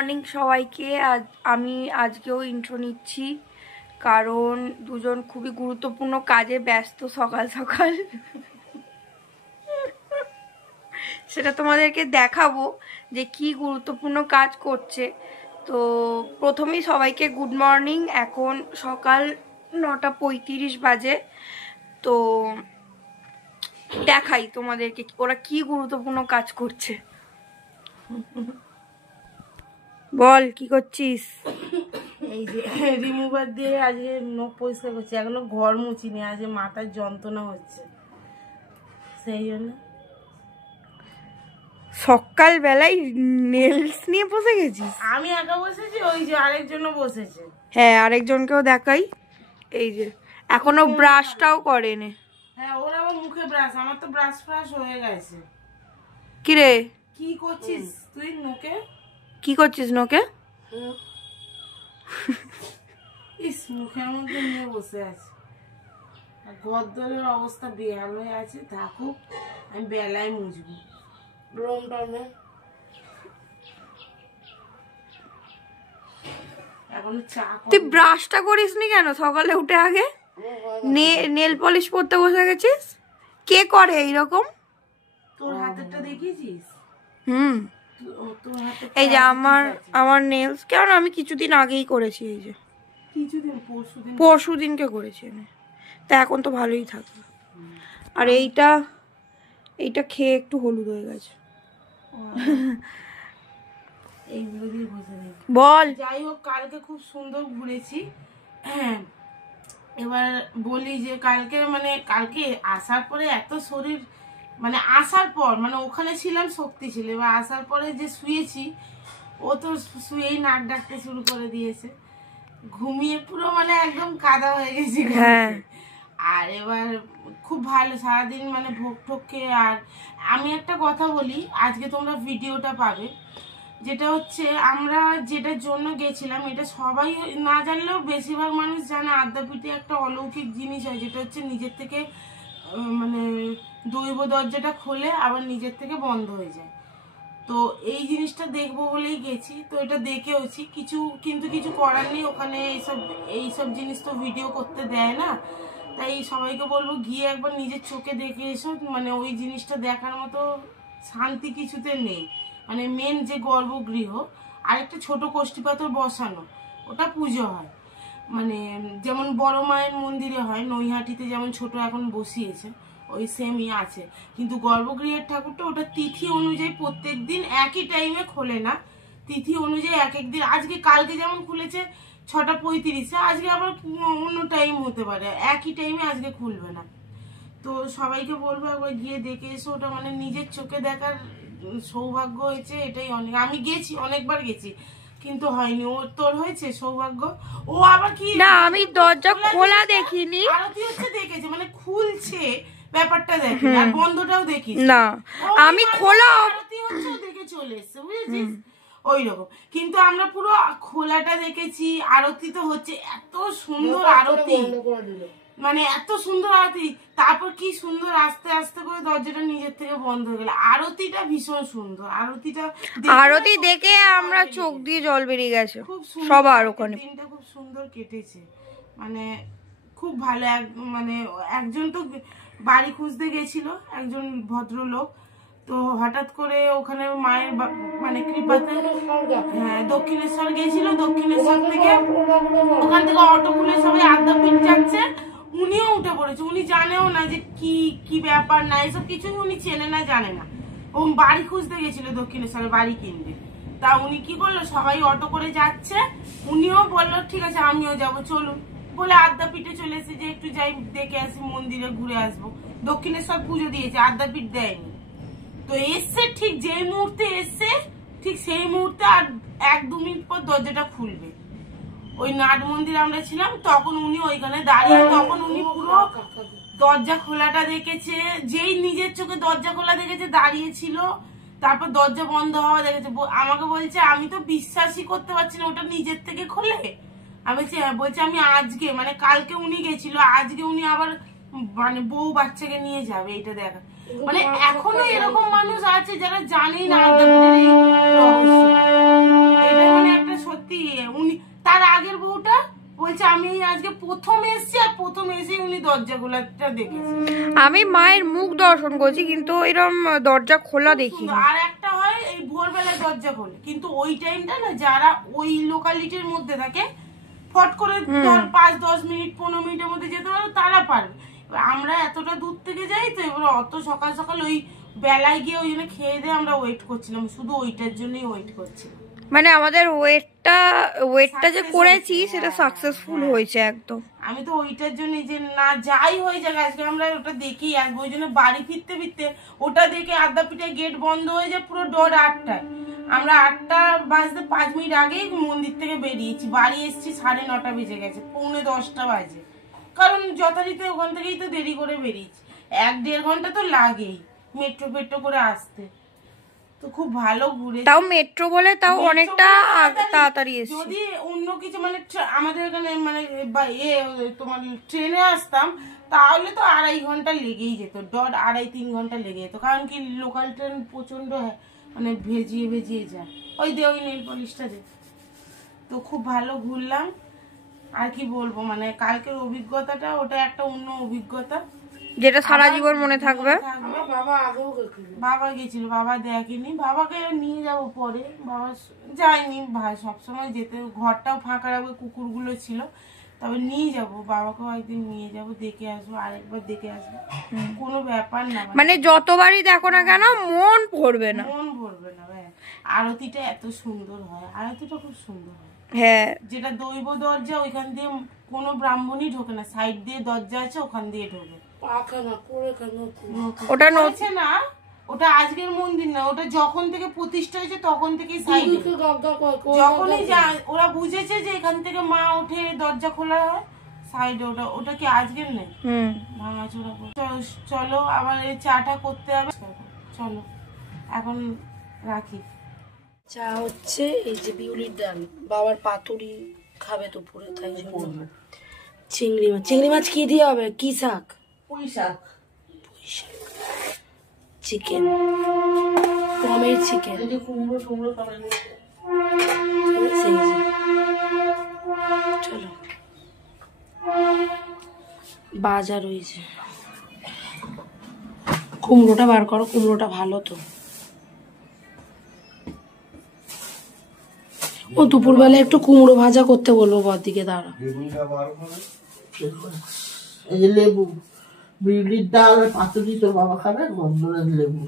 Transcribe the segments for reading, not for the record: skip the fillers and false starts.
Morning সবাইকে। আমি আজকেও ইন্ট্রো নিচ্ছি কারণ দুজন খুবই গুরুত্বপূর্ণ কাজে ব্যস্ত সকাল সকাল। সেটা তোমাদেরকে দেখাবো যে কি গুরুত্বপূর্ণ কাজ করছে। তো প্রথমেই সবাইকে গুড মর্নিং। এখন সকাল 9:35 বাজে। তো দেখাই তোমাদেরকে ওরা কি গুরুত্বপূর্ণ কাজ করছে। বল কি করছিস? এই যে রিমুভার দিয়ে আজকে নখ পরিষ্কার করছি, এখনো ঘর মুছিনি, আজকে মাথার যন্ত্রণা হচ্ছে সেই জন্য। সকাল বেলায় নেলস নিয়ে বসে গেছিস? আমি একা বসেছি, ওই যে আরেকজনও বসেছে। হ্যাঁ, আরেকজনকেও দেখাই। এই যে এখনো ব্রাশটাও করেনি। হ্যাঁ, ওর আবার মুখে ব্রাশ, আমার তো ব্রাশ ফ্রাশ হয়ে গেছে। কি রে কি করছিস তুই নোকে? কি করছিস নোকে? ইস, মুখের মধ্যে নিয়ে বসে আছে। ঘর দরের অবস্থা বেহাল হয়ে আছে, থাকুক, আমি বেলায় মুছবো। এখনো চা তুই ব্রাশটা করিসনি কেন সকালে উঠে আগে? নেল পলিশ পরতে বসে গেছিস? কে করে এইরকম? তোর হাতেরটা দেখিয়েছিস? তোর হাতে এই যে আমার নেলস কেন আমি কিছুদিন আগেই করেছি। এই যে কিছুদিন পরশুদিনকে করেছি আমি। তা এখন তো ভালোই থাকে। আর এইটা খেয়ে একটু হলুদ হয়ে গেছে। এইগুলো দিয়ে বসে নেই। বল। যাই হোক, কালকে খুব সুন্দর ঘুরেছি। এবার বলি যে কালকে আসার পরে এত শরীর, আসার পর ওখানে ছিলাম শক্তি ছিল, এবার আসার পরে যে শুয়েছি, ও তো শুয়েই নাক ডাকতে শুরু করে দিয়েছে। ঘুমিয়ে পুরো একদম কাদা হয়ে গেছি। আর এবার খুব ভালো সারাদিন ভোগ ঠোক খেয়ে। আর আমি একটা কথা বলি, আজকে তোমরা ভিডিওটা পাবে, যেটা হচ্ছে আমরা যেটার জন্য গেছিলাম, এটা সবাই না জানলেও বেশিরভাগ মানুষ জানে। আদ্যাপীঠে একটা অলৌকিক জিনিস হয়, যেটা হচ্ছে নিজের থেকে দৈব দরজাটা খোলে আবার নিজের থেকে বন্ধ হয়ে যায়। তো এই জিনিসটা দেখবো বলেই গেছি। তো এটা দেখেওছি কিন্তু কিছু করার নেই, ওখানে এইসব জিনিস তো ভিডিও করতে দেয় না। তাই সবাইকে বলবো গিয়ে একবার নিজের চোখে দেখে এসো। ওই জিনিসটা দেখার মতো শান্তি কিছুতে নেই। মেন যে গর্ভগৃহ আর একটা ছোট কষ্টি পাথর বসানো, ওটা পুজো হয়। যেমন বড় মায়ের মন্দিরে হয়, নৈহাটিতে যেমন ছোট এখন বসিয়েছে, ওই সেমই আছে। কিন্তু গর্ভগৃহের ঠাকুরটা ওটা তিথি অনুযায়ী প্রত্যেক দিন একই টাইমে খোলে না, তিথি অনুযায়ী এক একদিন। কালকে যেমন খুলেছে 6:35, আজকে আবার অন্য টাইম হতে পারে, একই টাইমে আজকে খুলবে না। তো সবাইকে বলবো একবার গিয়ে দেখে এসো। ওটা নিজের চোখে দেখার সৌভাগ্য হয়েছে, এটাই অনেক। আমি গেছি, অনেকবার গেছি, কিন্তু হয়নি। তোর হয়েছে সৌভাগ্য? ও আবার কি না, আমি দরজা খোলা দেখিনি। আরতি হচ্ছে দেখেছে, খুলছে ব্যাপারটা দেখিনি, আর বন্ধটাও দেখিস না, আমি খোলা আরতি হচ্ছে ও দেখে চলে এসছে, বুঝেছিস? ওই রকম। কিন্তু আমরা পুরো খোলাটা দেখেছি। আরতি তো হচ্ছে এত সুন্দর আরতি, এত সুন্দর আরতি। তারপর কি সুন্দর আস্তে আস্তে করে দরজাটা নিজের থেকে বন্ধ হয়ে গেল। আরতিটা ভীষণ সুন্দর। আরতি দেখে আমরা চোখ দিয়ে জল বেরিয়ে গেছে খুব সবার। ওখানে দিনটা খুব সুন্দর কেটেছে, খুব ভালো। একজন তো বাড়ি খুঁজতে গেছিল, একজন ভদ্রলোক। তো হঠাৎ করে ওখানে মায়ের কৃপাতে, হ্যাঁ, দক্ষিণেশ্বর গেছিল। দক্ষিণেশ্বর থেকে ওখান থেকে অটো খুলে সবাই আদ্যাপীঠ যাচ্ছে, উনিও উঠে পড়েছে। উনি জানেও না যে কি ব্যাপার, না এসব কিছুই উনি চেনে না, জানে না। ও বাড়ি খুঁজতে গেছিল দক্ষিণেশ্বরে, বাড়ি কিনবে। তা উনি কি করলো, সবাই অটো করে যাচ্ছে, উনিও বললো ঠিক আছে আমিও যাব, চলুন বলে আদ্যাপীঠে চলে এসে যে একটু যাই দেখে আসি, মন্দিরে ঘুরে আসবো। দক্ষিণেশ্বর পুজো দিয়েছে, আদ্যাপীঠ দেয়নি। তো এসছে, ঠিক যেই মুহূর্তে এসছে, ঠিক সেই মুহূর্তে আর 1-2 মিনিট পর দরজাটা খুলবে। ওই নাট মন্দির আমরা ছিলাম, তখন উনি ওইখানে দাঁড়িয়ে, তখন উনি পুরো দরজা খোলাটা দেখেছে। যেই নিজের চোখে দরজা খোলা দেখেছে দাঁড়িয়েছিল, তারপর দরজা বন্ধ হওয়া দেখেছে। আমাকে বলছে আমি তো বিশ্বাসই করতে পারছি না, ওটা নিজের থেকে খোলে। আমি বলছি হ্যাঁ। বলছে আমি আজকে কালকে উনি গেছিল, আজকে উনি আবার বউ বাচ্চাকে নিয়ে যাবে, এটা দেখা। এখনো এরকম মানুষ আছে যারা জানেই না আদ্যাপীঠের এই রহস্যটা। এটা প্রথম এসছি, আর প্রথম এসে উনি দরজাগুলোটা দেখেছি। আমি মায়ের মুখ দর্শন করছি, কিন্তু এরকম দরজা খোলা দেখি। আর একটা হয় এই ভোরবেলায় দরজা খোলে, কিন্তু ওই টাইমটা না যারা ওই লোকালিটির মধ্যে থাকে ফট করে 5-10 মিনিট 15 মিনিটের মধ্যে যেতে পারো, তারা পারবে। আমরা এতটা দূর থেকে যাই তো, এবার অত সকাল সকাল ওই বেলায় গিয়ে ওই জন্য খেয়ে দিয়ে আমরা ওয়েট করছিলাম, শুধু ওইটার জন্যই ওয়েট করছিলাম। মানে আমাদের ওয়েটটা যে করেছি সেটা সাকসেসফুল হয়েছে একদম। আমি তো ওইটার জন্য যে না যাই হয়ে যাক আজকে আমরা ওটা দেখেই আসবো, ওই জন্য বাড়ি ফিরতে ফিরতে ওটা দেখে আদ্যাপীঠে গেট বন্ধ হয়ে যায় পুরো 8টায়। আমরা 8টা বাজতে 5 মিনিট আগেই মন্দির থেকে বেরিয়েছি, বাড়ি এসেছি 9:30 বেজে গেছে, 9:45 বাজে। কারণ যথারীতি ওখান থেকেই তো দেরি করে বেরিয়েছি, 1-1.5 ঘন্টা তো লাগেই মেট্রো করে আসতে। তো খুব ভালো ঘুরে, তাও মেট্রো বলে তাও অনেকটা তাড়াতাড়ি এসেছি। যদি অন্য কিছু মানে আমাদের এখানে মানে তোমার ট্রেনে আসতাম তাহলে তো 2.5 ঘন্টা লেগেই যেত, 2.5-3 ঘন্টা লেগে যেত। কারণ কি লোকাল ট্রেন প্রচন্ড মানে ভেজিয়ে যায়। ওই ওই নেল পলিশটা দে। তো খুব ভালো ঘুরলাম, আর কি বলবো, মানে কালকের অভিজ্ঞতাটা ওটা একটা অন্য অভিজ্ঞতা, যেটা সারা জীবন মনে থাকবে। বাবা গেছিল, বাবা দেখেনি, বাবাকে নিয়ে যাবো পরে, বাবা যায়নি, ভাই সবসময় যেতে, ঘরটাও ফাঁকা রাখবে, কুকুরগুলো ছিল, তবে নিয়ে যাব, বাবাকেও একদিন নিয়ে যাব, দেখে আসবো, আরেকবার দেখে আসবো, কোনো ব্যাপার না। মানে যতবারই দেখো না কেন মন ভরবে না, মন ভরবে না। আরতিটা এত সুন্দর হয়, আরতিটা খুব সুন্দর হয়। হ্যাঁ, যেটা দৈব দরজা, ওইখান দিয়ে কোনো ব্রাহ্মণই ঢোকে না, সাইড দিয়ে দরজা আছে, ওখান দিয়ে ঢোকে। ওটা না, ওটা আজকের মন্দির না, ওটা যখন থেকে প্রতিষ্ঠা হয়েছে তখন থেকে সাইডে, যখনই যায় ওরা বুঝেছে যে এখান থেকে মা উঠে দরজা খোলা হয়, সাইডে ওটা কি আজকের নেই, ভাঙাচোরা। চলো আবার এই চাটা করতে হবে, চলো এখন রাখি। চা হচ্ছে, এই যে বিউলির ডাল, বাবার পাতুরি খাবে দুপুরে, তাই জন্য চিংড়ি মাছ কি দিয়ে হবে, কি শাক, পুঁই শাক, চিকেন, পমের চিকেন, চলো বাজার হয়েছে। কুমড়োটা বার করো, কুমড়োটা ভালো তো। ও দুপুরবেলা একটু কুমড়ো ভাজা করতে বলবো বড়দিকে, দাঁড়া। এই যে লেবু, বিউলির ডাল, পাতুরি তোর বাবা খাবে, গন্ধরাজ লেবু,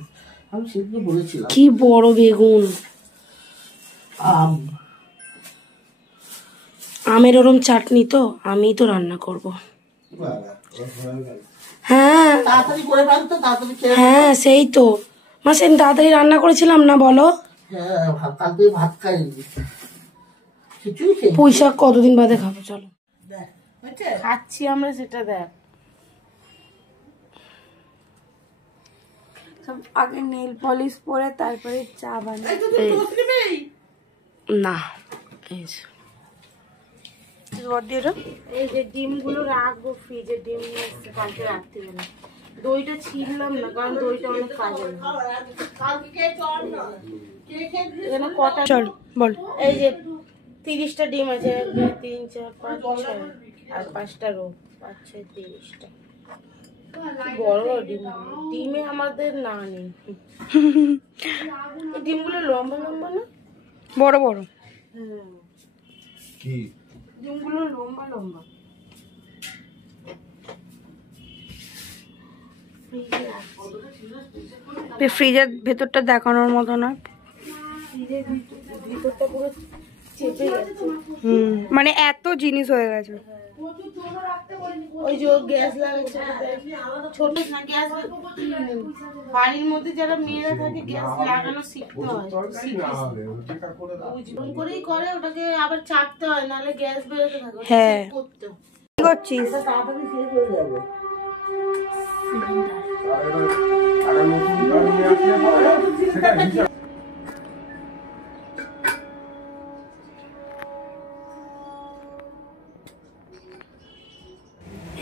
আমি সেদিন বলেছিলাম। কি বড় বেগুন, আমের ওরম চাটনি, তো আমি তো রান্না করব। হ্যাঁ তাড়াতাড়ি করে ফেল তো, তাড়াতাড়ি খেয়ে। হ্যাঁ সেই তো মা, সেদিন তাড়াতাড়ি রান্না করেছিলাম না, বলো। হ্যাঁ কালকে ভাত খাইনি, কিছুই খেয়ে। পুঁই শাক কতদিন বাদে খাবো, চলো খাচ্ছি আমরা, সেটা দেখ। আগে নেল পলিশ পরে তারপরে চা বানাই না। এই যে ডিমগুলো রাখবো ফ্রিজে, ডিম নিয়ে এসছে কালকে রাত্রিবেলা। দইটা ছিললাম না, কারণ দইটা অনেক কাজে লাগে। এখানে কটা, চলো বল। এই যে 30টা ডিম আছে, 1 2 3 4 5 6, আর 5টা রো, 5 6 30টা। বড় ডিমে আমাদের না নেই। ডিমগুলো লম্বা লম্বা না, বড় বড়। কি ডিমগুলো লম্বা লম্বা। ফ্রিজের ভেতরটা দেখানোর মতো না, ভিতরটা পুরো চেপে গেছে। মানে এত জিনিস হয়ে গেছে। ওই যে গ্যাস লাগাচ্ছে, ছোট না গ্যাস, বাড়ির মধ্যে যারা মেয়েরা থাকে গ্যাস লাগানো শিখতে হয়, ফোন করেই করে, ওটাকে আবার চাপতে হয়, নাহলে গ্যাস বেরোতে থাকে। হ্যাঁ, করতে কি করছিস? তাড়াতাড়ি শেষ হয়ে যাবে।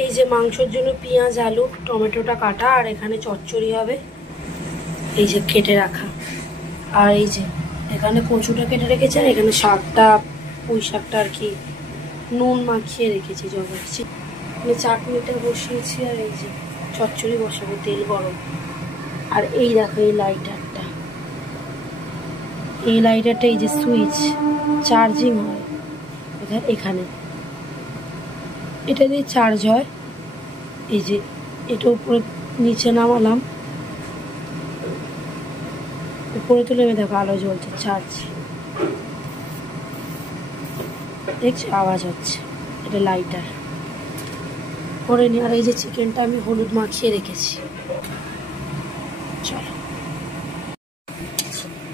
এই যে মাংসের জন্য পেঁয়াজ, আলু, টমেটোটা কাটা, আর এখানে চচ্চড়ি হবে, এই যে কেটে রাখা, আর এই যে এখানে কচুটা কেটে রেখেছে, আর এখানে শাকটা, পুঁই শাকটা আর কি নুন মাখিয়ে রেখেছি, জল রেখেছি। আমি চাটনিটা বসিয়েছি আর এই যে চচ্চড়ি বসাবো, তেল গরম। আর এই দেখো এই লাইটারটা, এই লাইটারটা এই যে সুইচ চার্জিং হয় এখানে, এটা দিয়ে চার্জ হয়। এই যে এটা উপরে নিচে নামালাম, উপরে তুলে আমি দেখো আলো জ্বলছে, চার্জ দেখছি, আওয়াজ হচ্ছে, এটা লাইটার করে নি। আর এই যে চিকেনটা আমি হলুদ মাখিয়ে রেখেছি। চলো,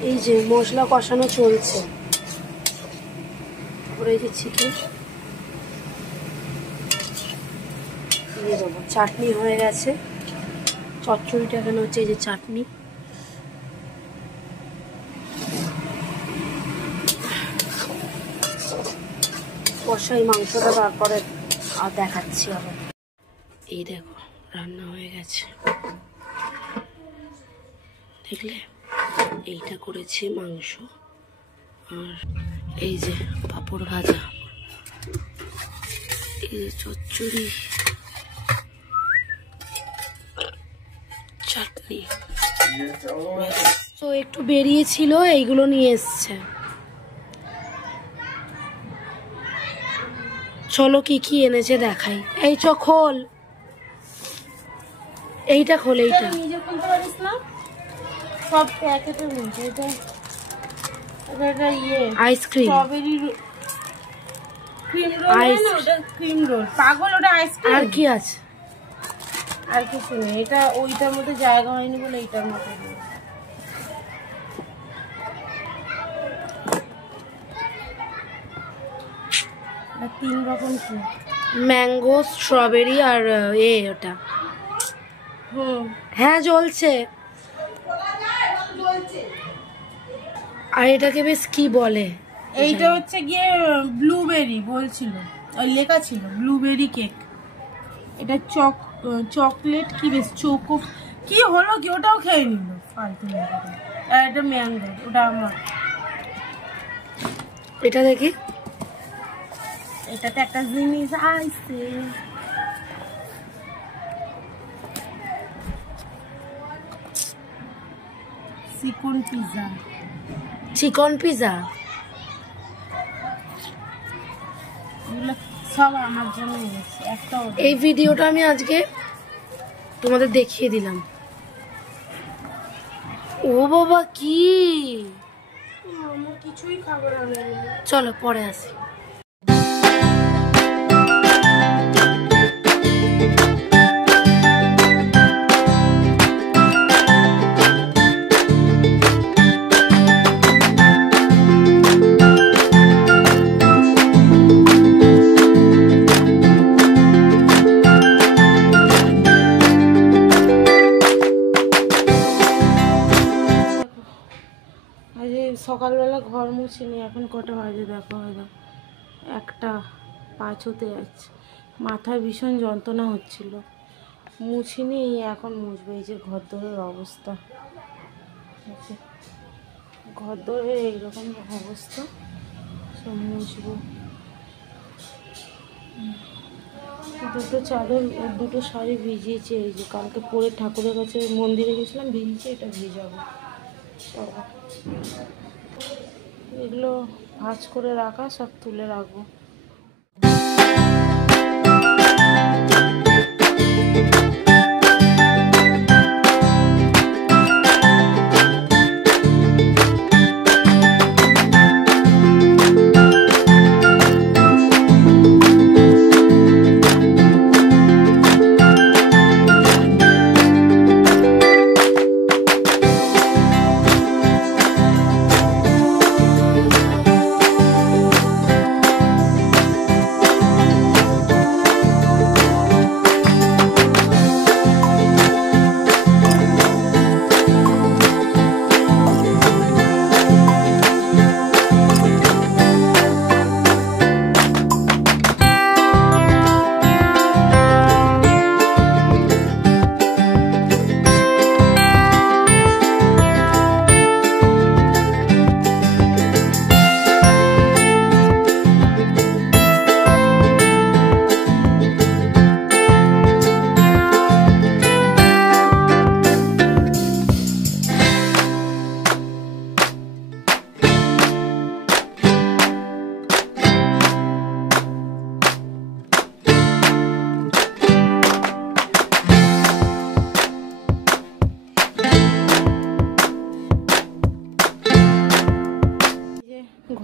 এই যে মশলা কষানো চলছে, তারপরে এই যে চিকেন দিয়ে দেবো। চাটনি হয়ে গেছে, চচ্চড়িটা এখানে হচ্ছে এই যে চাটনি। কষাই মাংসটা, তারপরে আর দেখাচ্ছি আবার। এই দেখো রান্না হয়ে গেছে, দেখলে? এইটা করেছি মাংস, আর এই যে পাঁপড় ভাজা, এই যে চচ্চড়ি, চাটনি। তো একটু বেরিয়েছিল, এইগুলো নিয়ে এসছে। চলো কি কি এনেছে দেখাই। এই খোল, এইটা খোল, এইটা নিজে খুলতে পারিস না, সব প্যাকেটের মধ্যে। এটা এটা ইয়ে আইসক্রিম, স্ট্রবেরি ক্রিম রোল, না ওটা ক্রিম রোল, পাগল, ওটা আইসক্রিম। আর কি আছে? আর কিছু নেই, এটা ওইটার মধ্যে জায়গা হয়নি বলে এইটার মধ্যে। তিন রকম কি, ম্যাঙ্গো, স্ট্রবেরি আর ওটা। হ্যাঁ জ্বলছে। আর এটাকে বেশ কি বলে? এইটা হচ্ছে গিয়ে ব্লুবেরি বলছিল, ওই লেখা ছিল ব্লুবেরি কেক। এটা চকলেট কি বেশ চোকো কি হলো কি, ওটাও খেয়ে নিল ফালতু। এটা ম্যাঙ্গো, ওটা আমার। এটা দেখি, এটাতে একটা জিনিস আইছে, চিকন পিজা। চিকন পিজা, এগুলো সব আমার জন্য এনেছি। একটা এই ভিডিওটা আমি আজকে তোমাদের দেখিয়ে দিলাম। ও বাবা, কি আমার কিছুই খাবার আনেনি। চলো পরে আসি। সকালবেলা ঘর মুছিনি, এখন কটা বাজে দেখো, 1:05 হতে যাচ্ছে। মাথায় ভীষণ যন্ত্রণা হচ্ছিল, মুছিনি, এখন মুছবো। এই যে ঘরদোরের অবস্থা, ঘরদোরের এইরকম অবস্থা, সব মুছবো। দুটো চাদর, দুটো শাড়ি ভিজিয়েছি, এই যে কালকে পরে ঠাকুরের কাছে মন্দিরে গেছিলাম, ভিজিয়েছি, এটা ভিজাবো। এগুলো ভাঁজ করে রাখা, সব তুলে রাখবো।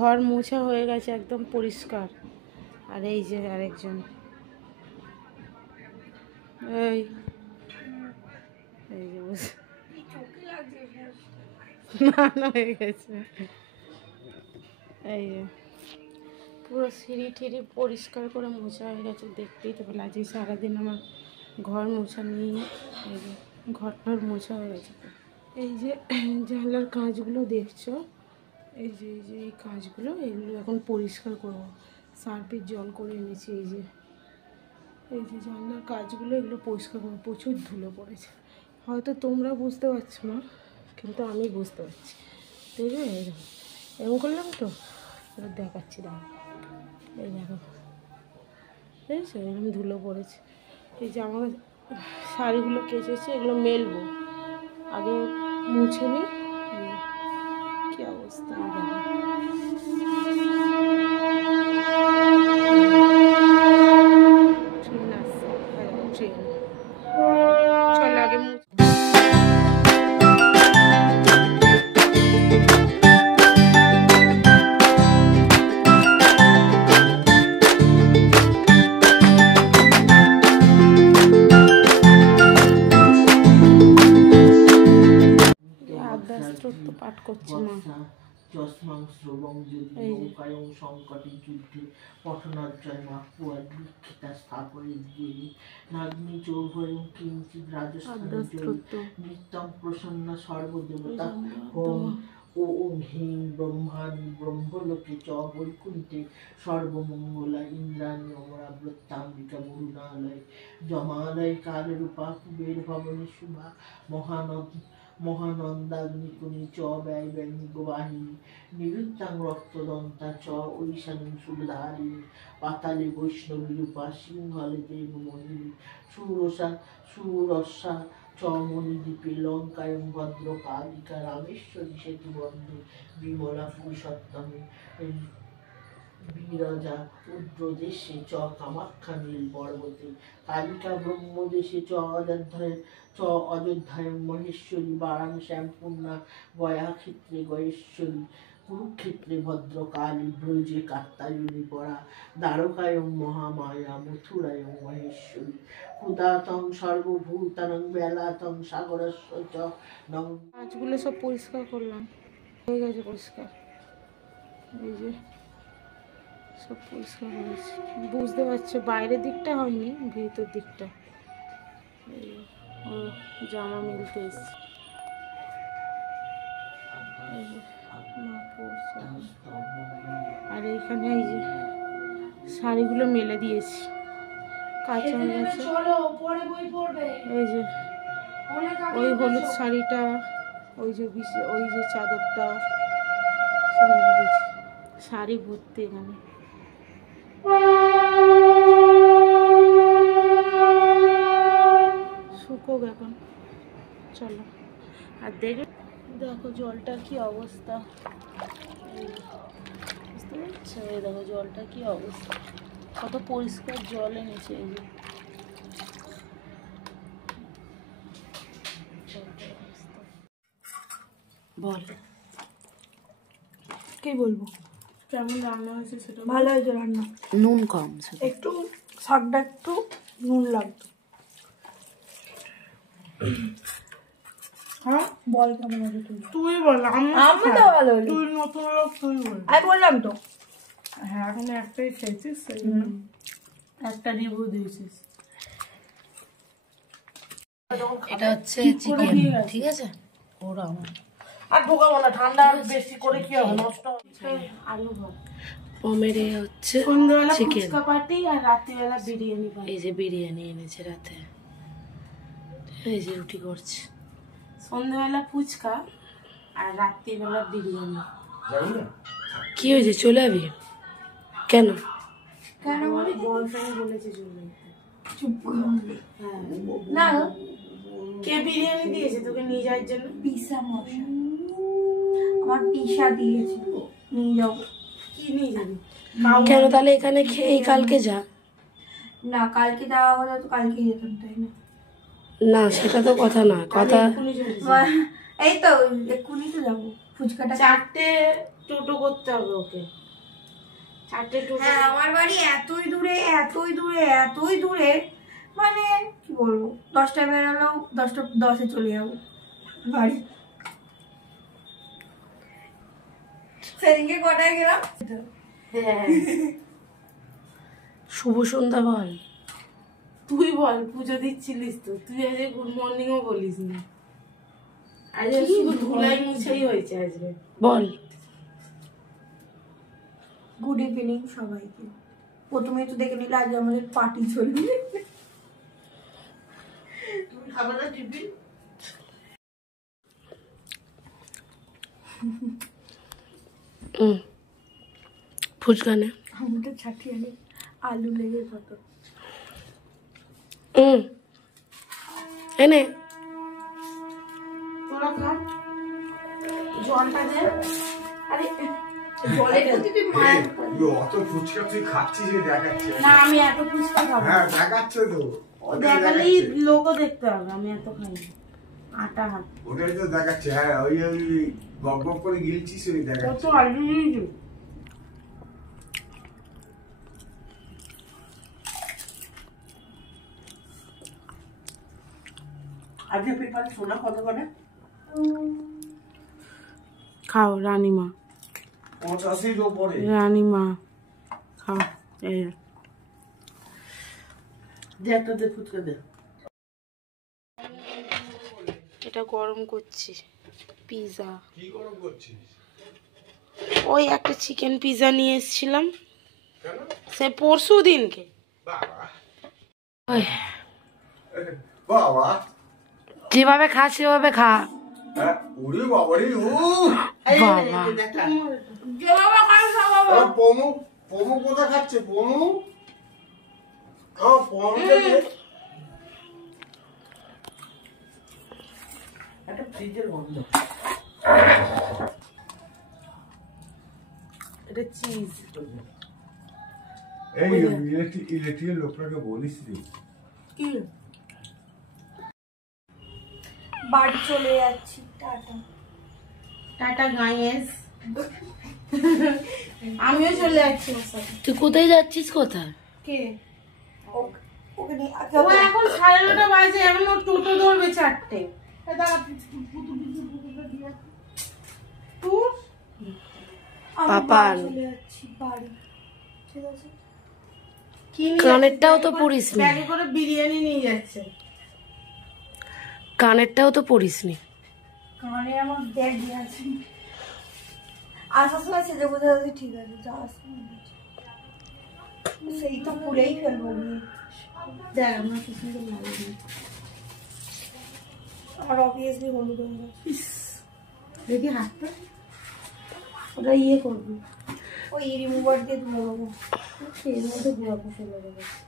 ঘর মোছা হয়ে গেছে একদম পরিষ্কার। আর এই যে আরেকজন, এই এই যে না হয়ে গেছে। এই যে পুরো সিঁড়ি টিড়ি পরিষ্কার করে মোছা হয়ে গেছে, দেখতেই তো পেলে। আজকে সারাদিন আমার ঘর মোছা নেই, এই যে ঘরটার মোছা হয়ে গেছে। এই যে জানলার কাঁচগুলো দেখছো, এই যে এই কাঁচগুলো, এগুলো এখন পরিষ্কার করবো। সার্ফের জল করে এনেছি। এই যে জানলার কাঁচগুলো, এগুলো পরিষ্কার করবো। প্রচুর ধুলো পড়েছে, হয়তো তোমরা বুঝতে পারছো না, কিন্তু আমি বুঝতে পারছি। দেখবে এরকম করলাম তো, এবার দেখাচ্ছি, দাঁড়া। এই দেখো, দেখেছো এরকম ধুলো পড়েছে। এই যে আমার শাড়িগুলো কেচেছে, এগুলো মেলবো, আগে মুছে নিই। কি অবস্থা দেখো। ট্রেন আসছে, ট্রেন। চলো আগে পাঠ করছে মা। যস্মাংশ্রবং যদি নৌকায়ং সংকটে যুদ্ধে পঠনার্জয় মাকুয়ার দীক্ষিতা স্থাপনের দেবী নাগ্নি চৌভয়ং কিঞ্চিৎ রাজস্থান নিত্যং প্রসন্ন সর্বদেবতা ওম ওম হিং ব্রহ্মাণি ব্রহ্মলোকে চ বৈকুণ্ঠে সর্বমঙ্গলা ইন্দ্রাণী অমরাবৃত্তাম্বিকা বরুণালয় জমালয় কালরূপা কুবের ভবনে শুভা মহানন্দাগ্নিকুনি চ ব্যয় ব্যয়নি গোবাহিনী নিবৃত্তাং রক্তদন্তা চ ঐশানী সুরধারিণী পাতালে বৈষ্ণবী রূপা সিংহলে দেবমোহিনী সুরসা চ মণিদ্বীপে লঙ্কায়ং ভদ্র কালিকা রামেশ্বরী সেতু বন্ধে বিমলা পুরুষোত্তমে বিরজা উদ্রদেশে চ কামাখ্যা নীল পর্বতে কালিকা ব্রহ্মদেশে চ অযোধ্যায় মহেশ্বরী বারাণস্যাম পূর্ণা গয়া ক্ষেত্রে গয়েশ্বরী কুরুক্ষেত্রে ভদ্রকালী ব্রজে কাত্তায়নী পরা দ্বারকায়ং মহামায়া মথুরায়ং মহেশ্বরী ক্ষুধাতং সর্বভূতানং বেলাতং সাগরস্য চ নং। কাঁচগুলো সব পরিষ্কার করলাম, হয়ে গেছে পরিষ্কার। এই যে সব পরিষ্কার হয়েছে, বুঝতে পারছো বাইরের দিকটা হয়নি, ভেতর দিকটা। ও জামা মিলতে এসছে, আর এইখানে এই যে শাড়িগুলো মেলে দিয়েছি, কাঁচা হয়ে গেছে। এই যে ওই হলুদ শাড়িটা, ওই যে চাদরটা, শাড়ি ভর্তি এখানে। শুকোক এখন, চলো। আর দেখো জলটার কি অবস্থা, বুঝতে পারছো? এই দেখো জলটা কি অবস্থা, কত পরিষ্কার জল এনেছে। এই যে বল, কি বলবো? কেমন রান্না হয়েছে সেটা? ভালো হয়েছে রান্না, নুন কম, একটু শাকটা একটু নুন লাগতো। হ্যাঁ বল কেমন হয়েছে? তুই বল। আমি তো ভালো হলো, তুই নতুন লোক, তুই বল। আমি বললাম তো। হ্যাঁ এখন একটাই খেয়েছিস, সেই জন্য একটা রিভিউ দিয়েছিস। এটা হচ্ছে চিকেন, ঠিক আছে? ওরা আর ঢোকাবো না, ঠান্ডা বেশি করে কি হবে, নষ্ট আলু ভাত, পমেরে হচ্ছে সন্ধ্যাবেলা চিকেন, ফুচকা পার্টি, আর রাত্রিবেলা বিরিয়ানি পার্টি। এই যে বিরিয়ানি এনেছে রাতে, এই যে রুটি করছে। সন্ধ্যাবেলা ফুচকা আর রাত্রিবেলা বিরিয়ানি। কি হয়েছে, চলে যাবি কেন? বয়ফ্রেন্ড বলেছে চলে যেতে। চুপ না, কে বিরিয়ানি দিয়েছে তোকে নিয়ে যাওয়ার জন্য? পিসা মশা, আমার পিসা দিয়েছে, নিয়ে যাও। কি নিয়ে যাবি? কেন তাহলে এখানে খেয়ে কালকে যা। না কালকে যাওয়া হলে তো কালকে যেতাম, তাই না? না সেটা তো কথা না, কথা এই তো এক্ষুনি তো যাবো। ফুচকাটা 4টে টোটো করতে হবে ওকে। হ্যাঁ আমার বাড়ি এতই দূরে এতই দূরে এতই দূরে, মানে কি বলবো, 10টায় বেরোলেও 10টা 10-এ চলে যাবো বাড়ি। সেদিনকে কটায় গেলাম? শুভ সন্ধ্যা বল। তুই বল, পুজো দিচ্ছিলিস তো, তুই আজকে গুড মর্নিং ও বলিস না। আজকে শুধু ধুলাই মুছেই হয়েছে আজকে। বল। গুড ইভিনিং সবাইকে। প্রথমেই তো দেখে নিলে আজ আমাদের পার্টি চলবে। তুমি খাবে না টিফিন? ফুচকা নে। আমাকে ছাটিয়ে আনি, আলু লেগে কত। এনে তোরা খা, জলটা দে। আরে জলের প্রতি তুই মায়ের অত ফুচকা তুই খাচ্ছিস দেখাচ্ছে না, আমি এত ফুচকা খাবো। হ্যাঁ দেখাচ্ছে তো, ও দেখালেই লোকও দেখতে হবে, আমি এত খাই না। আটা হাত ওটাই তো দেখাচ্ছে। হ্যাঁ ওই ওই গপ গপ করে গিলছিস ওই দেখাচ্ছে। কত আলু নিয়েছি। আজকে পেপারে সোনা কত করে? খাও রানীমা, 85-র উপরে। রানীমা খাও। এই দে একটা দে, ফুচকা দে। এটা গরম করছি পিৎজা। কি গরম করছিস? ওই একটা চিকেন পিৎজা নিয়ে এসেছিলাম কেন? সে পরশু দিনকে। বাবা ওই বাবা, যেভাবে খা সেভাবে খা। হ্যাঁ ওরে বাবা রে, ও বাবা দেখা পমু পমু কোথা খাচ্ছে? পমু পমু একটা ফ্রিজের গন্ধ। এটা চিজ। এই ইলেকট্রিকের লোকটাকে বলিস রে। কি বাড়ি চলে যাচ্ছি, টাটা। টাটা গাইস, আমিও চলে যাচ্ছি ওর সাথে। তুই কোথায় যাচ্ছিস? কোথায়? কে? ওকে নিয়ে ও এখন 9:30 বাজে, এখন ও টোটো ধরবে 4টে। পাপান চলে যাচ্ছি বাড়ি, ঠিক আছে? কি নিয়ে কানেরটাও তো যাচ্ছে? পরিসনি। ব্যাগে করে বিরিয়ানি নিয়ে যাচ্ছে। কানেরটাও তো পরিসনি। কানে আমার ব্যাগ দিয়ে আছে, আসার সময় সেজে বোঝা যাচ্ছে ঠিক আছে, যাওয়ার সময় সেই তো পুরেই ফেলবো আমি। দেখ আমার কি সুন্দর লাগে। আমার অবভিয়াসলি হলুদ হয়ে গেছে। দেখি হাতটা, ওটা ইয়ে করবি, ওই রিমুভার দিয়ে তুলে দেবো। এর মধ্যে গুঁড়া ফসল লেগে গেছে।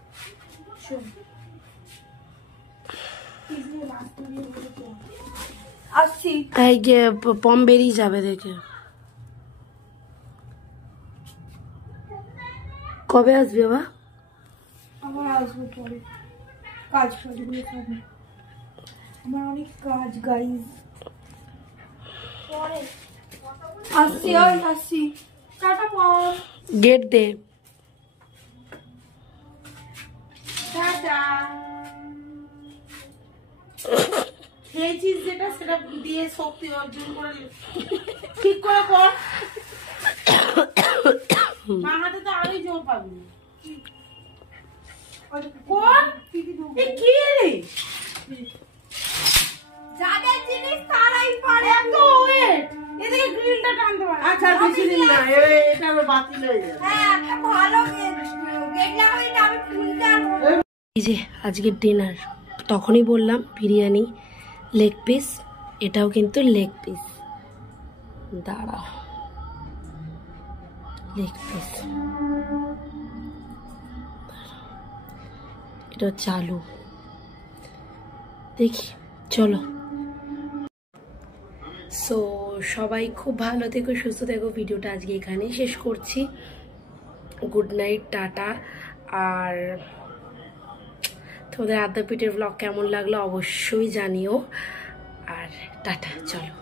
আসছি। এই যে পম বেরিয়ে যাবে দেখে। কবে আসবি বাবা? আমার আসবো পরে, কাজ ফাজগুলো খাবো, আমার অনেক কাজ গাইজ। আসছি, ওই আসছি, টাটা পর। গেট দে। টাটা। খেয়েছিস যেটা, সেটা দিয়ে শক্তি অর্জন করে ঠিক করে কর। মা হাতে তো আরোই জোর পাবি না। কর। এ কি রে? যাদের জিনিস তারাই পারে। এত ওয়েট, এদিকে গ্রিলটা টানতে পারে। আচ্ছা বেশি দিন না, এটা আবার বাতিল হয়ে যাবে। হ্যাঁ, একটা ভালো গেট লাগাই না, আমি খুলতে আনবো। এই যে আজকের ডিনার, তখনই বললাম বিরিয়ানি লেগ পিস, এটাও কিন্তু লেগ পিস। দাঁড়াও, লেগ পিস, এটা চালু দেখি। চলো, সো সবাই খুব ভালো থেকো, সুস্থ থেকো। ভিডিওটা আজকে এখানেই শেষ করছি। Good night, tata. আর তোমাদের আদ্যাপীঠের ব্লগ কেমন লাগলো অবশ্যই জানিও। আর টাটা, চলো।